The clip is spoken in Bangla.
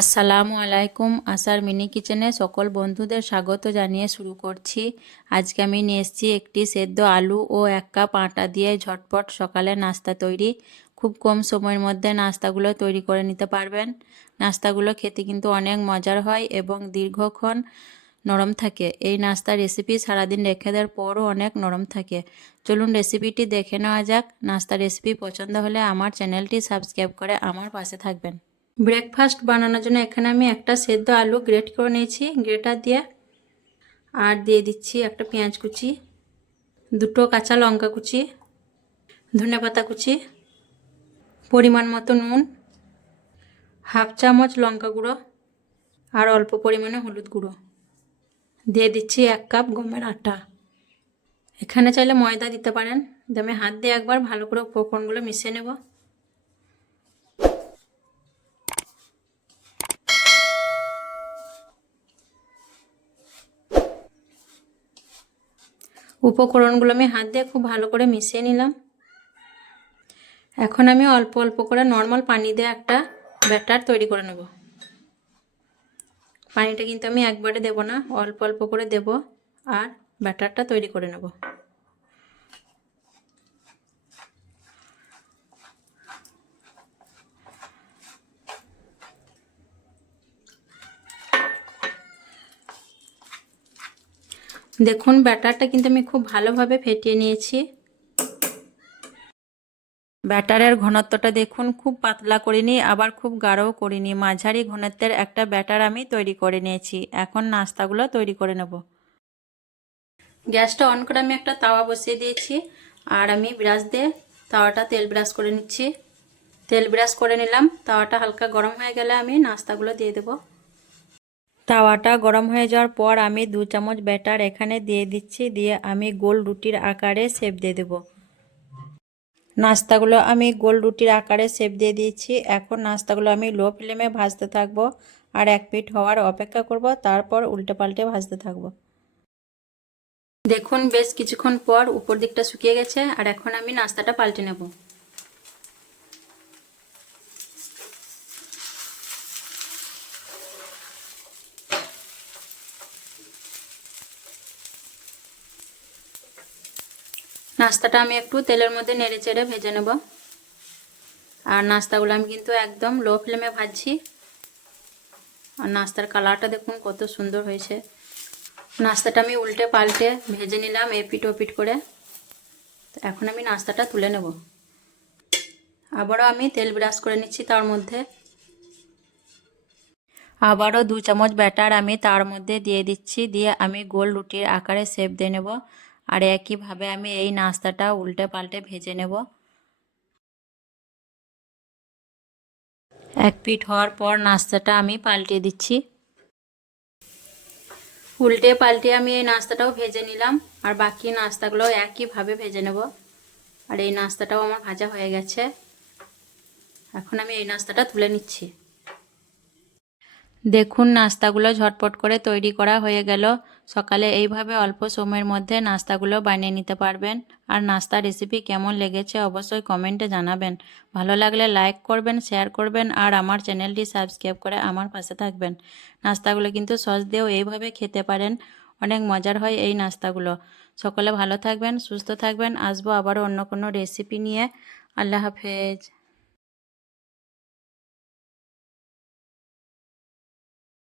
আসসালামু আলাইকুম। আসার মিনি কিচেনে সকল বন্ধুদের স্বাগত জানিয়ে শুরু করছি। আজকে আমি নিয়ে এসেছি একটি সেদ্ধ আলু ও এক কাপ আটা দিয়ে ঝটপট সকালে নাস্তা তৈরি। খুব কম সময়ের মধ্যে নাস্তাগুলো তৈরি করে নিতে পারবেন। নাস্তাগুলো খেতে কিন্তু অনেক মজার হয় এবং দীর্ঘক্ষণ নরম থাকে। এই নাস্তার রেসিপি সারাদিন রেখে দেওয়ার পরও অনেক নরম থাকে। চলুন রেসিপিটি দেখে নেওয়া যাক। নাস্তা রেসিপি পছন্দ হলে আমার চ্যানেলটি সাবস্ক্রাইব করে আমার পাশে থাকবেন। ব্রেকফাস্ট বানানোর জন্য এখানে আমি একটা সেদ্ধ আলু গ্রেট করে নিয়েছি, গ্রেটার দিয়ে। আর দিয়ে দিচ্ছি একটা পেঁয়াজ কুচি, দুটো কাঁচা লঙ্কা কুচি, ধনে পাতা কুচি, পরিমাণ মতো নুন, হাফ চামচ লঙ্কা গুঁড়ো আর অল্প পরিমাণে হলুদ গুঁড়ো। দিয়ে দিচ্ছি এক কাপ গমের আটা। এখানে চাইলে ময়দা দিতে পারেন আমি হাত দিয়ে একবার ভালো করে উপকরণগুলো মিশিয়ে নেব। উপকরণগুলো আমি হাত দিয়ে খুব ভালো করে মিশিয়ে নিলাম। এখন আমি অল্প অল্প করে নর্মাল পানি দিয়ে একটা ব্যাটার তৈরি করে নেব। পানিটা কিন্তু আমি একবারে দেব না, অল্প অল্প করে দেব আর ব্যাটারটা তৈরি করে নেব। দেখুন, ব্যাটারটা কিন্তু আমি খুব ভালোভাবে ফেটিয়ে নিয়েছি। ব্যাটারের ঘনত্বটা দেখুন, খুব পাতলা করিনি, আবার খুব গাঢ়ও করিনি। মাঝারি ঘনত্বের একটা ব্যাটার আমি তৈরি করে নিয়েছি। এখন নাস্তাগুলো তৈরি করে নেব। গ্যাসটা অন করে আমি একটা তাওয়া বসিয়ে দিয়েছি, আর আমি ব্রাশ দিয়ে তাওয়াটা তেল ব্রাশ করে নিচ্ছি। তেল ব্রাশ করে নিলাম, তাওয়াটা হালকা গরম হয়ে গেলে আমি নাস্তাগুলো দিয়ে দেবো। তাওয়াটা গরম হয়ে যাওয়ার পর আমি দু চামচ ব্যাটার এখানে দিয়ে দিচ্ছি, দিয়ে আমি গোল রুটির আকারে সেপ দিয়ে দেব। নাস্তাগুলো আমি গোল রুটির আকারে সেপ দিয়ে দিয়েছি। এখন নাস্তাগুলো আমি লো ফ্লেমে ভাজতে থাকব আর এক পিঠ হওয়ার অপেক্ষা করব, তারপর উল্টে পাল্টে ভাজতে থাকব। দেখুন, বেশ কিছুক্ষণ পর উপর দিকটা শুকিয়ে গেছে আর এখন আমি নাস্তাটা পাল্টে নেব। নাস্তাটা আমি একটু তেলের মধ্যে নেড়ে চেড়ে ভেজে নেব। আর নাস্তাগুলো আমি কিন্তু একদম লো ফ্লেমে ভাজছি। আর নাস্তার কালারটা দেখুন কত সুন্দর হয়েছে। নাস্তাটা আমি উল্টে পাল্টে ভেজে নিলাম এপিট ওপিট করে। এখন আমি নাস্তাটা তুলে নেব। আবারও আমি তেল ব্রাশ করে নিচ্ছি তার মধ্যে। আবারও দু চামচ ব্যাটার আমি তার মধ্যে দিয়ে দিচ্ছি। দিয়ে আমি গোল রুটির আকারে শেপ দিয়ে নেব। আর একইভাবে আমি এই নাস্তাটা উল্টে পাল্টে ভেজে নেব। এক পিঠ হওয়ার পর নাস্তাটা আমি পাল্টে দিচ্ছি। উল্টে পাল্টে আমি এই নাস্তাটাও ভেজে নিলাম আর বাকি নাস্তাগুলো একইভাবে ভেজে নেব। আর এই নাস্তাটাও আমার ভাজা হয়ে গেছে। এখন আমি এই নাস্তাটা তুলে নিচ্ছি। দেখুন, নাস্তাগুলো ঝটপট করে তৈরি করা হয়ে গেল। সকালে এইভাবে অল্প সময়ের মধ্যে নাস্তাগুলো বানিয়ে নিতে পারবেন। আর নাস্তা রেসিপি কেমন লেগেছে অবশ্যই কমেন্টে জানাবেন। ভালো লাগলে লাইক করবেন শেয়ার করবেন, আর আমার চ্যানেলটি সাবস্ক্রাইব করে আমার পাশে থাকবেন। নাস্তাগুলো কিন্তু সস দিয়েও এইভাবে খেতে পারেন। অনেক মজার হয় এই নাস্তাগুলো। সকলে ভালো থাকবেন, সুস্থ থাকবেন। আসব আবারও অন্য কোনো রেসিপি নিয়ে। আল্লাহ হাফেজ।